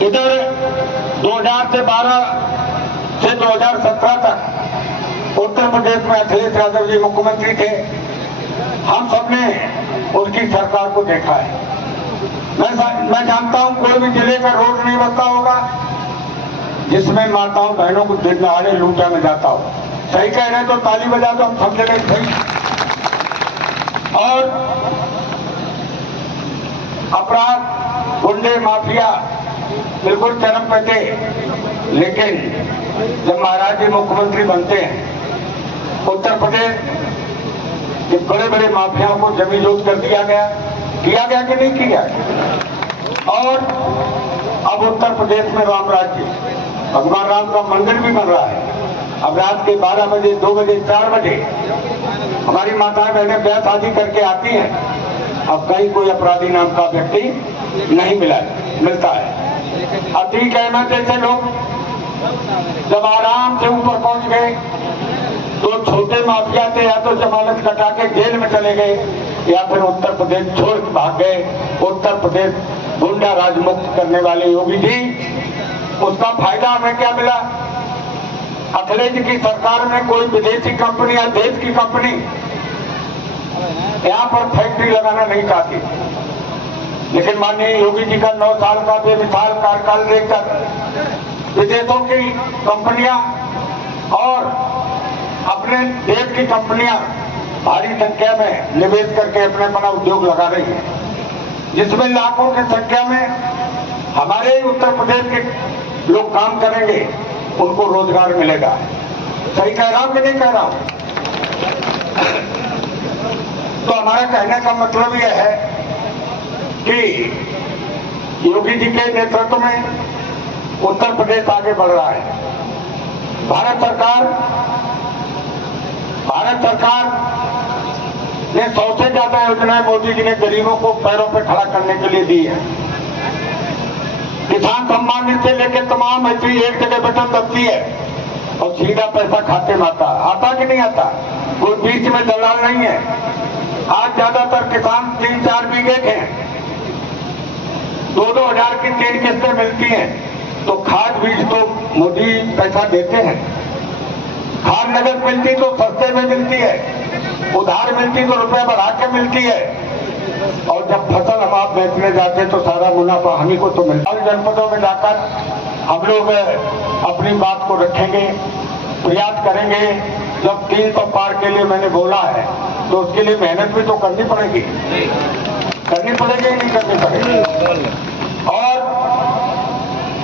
इधर 2012 से 2017 तक उत्तर प्रदेश में अखिलेश यादव जी मुख्यमंत्री थे। हम सबने उनकी सरकार को देखा है। मैं जानता हूं कोई भी जिले का रोड नहीं बनता होगा जिसमें माताओं बहनों को दिन दहाड़े लूटा में जाता हो। सही कह रहे तो ताली बजा दो, हम सब जगह सही। और अपराध, गुंडे, माफिया बिल्कुल चरम पे थे, लेकिन जब महाराज जी मुख्यमंत्री बनते हैं उत्तर प्रदेश के बड़े बड़े माफियाओं को जमीन जोत कर दिया गया कि नहीं किया। और अब उत्तर प्रदेश में राम राज्य, भगवान राम का मंदिर भी बन रहा है। अब रात के 12 बजे, 2 बजे, 4 बजे हमारी माताएं बहनें ब्याह शादी करके आती हैं। अब कहीं कोई अपराधी नाम का व्यक्ति नहीं मिलता है। अतीक अहमद जैसे लोग जब आराम से ऊपर पहुंच गए तो छोटे माफिया थे या तो जमानत कटा के जेल में चले गए या फिर उत्तर प्रदेश छोड़ के भाग गए। उत्तर प्रदेश गुंडा राज मुक्त करने वाले योगी जी, उसका फायदा हमें क्या मिला? अखिलेश जी की सरकार में कोई विदेशी कंपनी या देश की कंपनी यहाँ पर फैक्ट्री लगाना नहीं चाहती, लेकिन माननीय योगी जी का 9 साल का बेमिसाल कार्यकाल देखकर विदेशों की कंपनियां और अपने देश की कंपनियां भारी संख्या में निवेश करके अपने अपना उद्योग लगा रही है, जिसमें लाखों की संख्या में हमारे उत्तर प्रदेश के लोग काम करेंगे, उनको रोजगार मिलेगा। सही कह रहा हूं कि नहीं कह रहा हूं? तो हमारा कहने का मतलब यह है कि योगी जी के नेतृत्व में उत्तर प्रदेश आगे बढ़ रहा है। भारत सरकार ने 100 से ज्यादा योजनाएं मोदी जी ने गरीबों को पैरों पर खड़ा करने के लिए दी है। किसान सम्मान निधि से लेकर तमाम ऐसी एक जगह बटन दबती है और सीधा पैसा खाते में आता कि नहीं आता? कोई बीच में दलाल नहीं है। आज ज्यादातर किसान 3-4 बीघे के हैं, 2-2 हजार की 3 किस्तें मिलती हैं। तो खाद बीज तो मोदी पैसा देते हैं, खाद नगद मिलती तो सस्ते में मिलती है, उधार मिलती तो रुपए बढ़ा के मिलती है, और जब फसल हम आप बेचने जाते तो सारा मुनाफा हम ही को तो मिलता है। जनपदों में जाकर हम लोग अपनी बात को रखेंगे, प्रयास करेंगे। जब 300 पार के लिए मैंने बोला है तो उसके लिए मेहनत भी तो करनी पड़ेगी या नहीं करनी पड़ेगी? और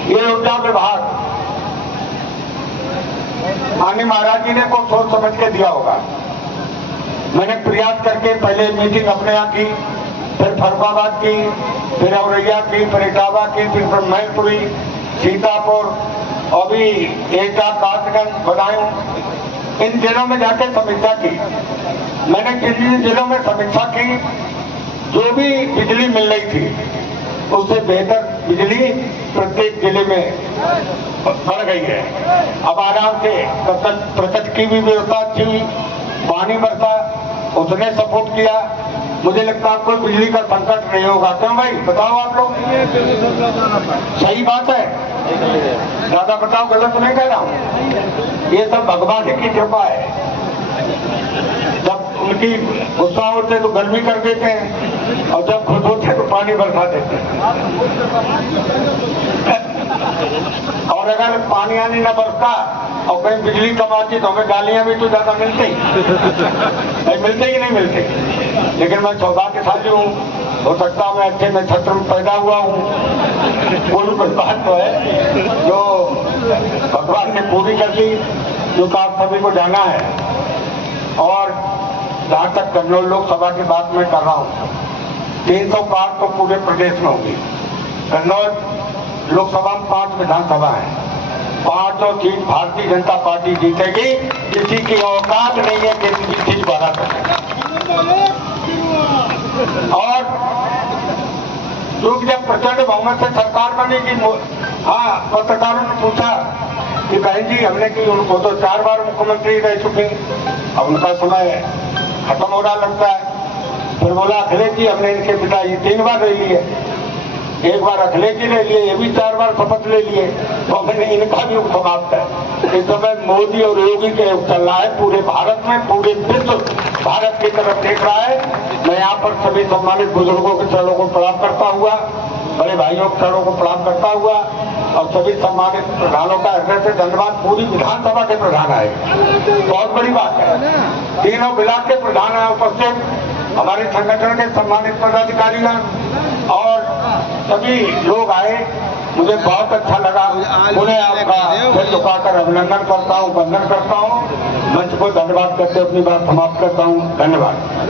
ये ऊर्जा विभाग माननीय महाराज जी ने को सोच समझ के दिया होगा। मैंने प्रयास करके पहले मीटिंग अपने यहाँ की, फिर फरुखाबाद की, फिर औरैया की, फिर इटावा की, फिर मैनपुरी, सीतापुर, अभी एटा, कासगंज, बदायूं, इन जिलों में जाकर समीक्षा की। मैंने जिन जिलों में समीक्षा की, जो भी बिजली मिल रही थी उससे बेहतर बिजली प्रत्येक जिले में बढ़ गई है। अब आराम से प्रकट की भी व्यवस्था अच्छी हुई, पानी बरसा, उसने सपोर्ट किया। मुझे लगता है कोई बिजली का संकट नहीं होगा। क्यों भाई, बताओ आप लोग? सही बात है, दादा बताओ, गलत नहीं कह रहा हूं। ये सब भगवान की कृपा है। जब उनकी गुस्सा होते तो गर्मी कर देते हैं और जब खुद होते तो पानी बरसा देते हैं। और अगर पानी आनी न बरसता और कहीं बिजली कम आती तो हमें गालियां भी तो ज्यादा मिलती मिलते कि नहीं मिलते। लेकिन मैं सौभाग्यशाली हूँ, हो सकता मैं अच्छे नक्षत्र में पैदा हुआ हूँ। कोई बात तो है जो भगवान ने पूरी कर दी, जो आप सभी को जाना है। और जहाँ तक कन्नौज लोकसभा की बात मैं कर रहा हूँ, 300 पार तो पूरे प्रदेश में होगी। कन्नौज लोकसभा में 5 विधानसभा है, 5 सीट भारतीय जनता पार्टी जीतेगी। किसी की औकात नहीं है कि किसी सीट बढ़ा सके। और क्योंकि जब प्रचंड बहुमत से सरकार बनेगी, हाँ, पत्रकारों ने पूछा कि बहन जी हमने की, उनको तो 4 बार मुख्यमंत्री रह चुके, अब उनका समय खत्म हो रहा लगता है। फिर बोला अखिलेश जी हमने इनके पिता जी 3 बार रह ली है। एक बार अखिलेश जी ले लिए, ये भी 4 बार शपथ ले लिए, तो हमने इनका भी युग समाप्त है। इस समय मोदी और योगी का युग चल रहा है पूरे भारत में, पूरे विश्व भारत की तरफ देख रहा है। मैं यहाँ पर सभी सम्मानित बुजुर्गों के चरणों को प्रणाम करता हुआ, बड़े भाइयों के चरणों को प्रणाम करता हुआ और सभी सम्मानित प्रधानों का हृदय से धन्यवाद। पूरी विधानसभा के प्रधान आए, बहुत बड़ी बात है। तीनों ब्लॉक के प्रधान है उपस्थित, हमारे संगठन के सम्मानित पदाधिकारीगण और सभी लोग आए, मुझे बहुत अच्छा लगा। उन्हें आपका सिर झुकाकर अभिनंदन करता हूँ, वंदन करता हूँ। मंच को धन्यवाद करते अपनी बात समाप्त करता हूँ। धन्यवाद।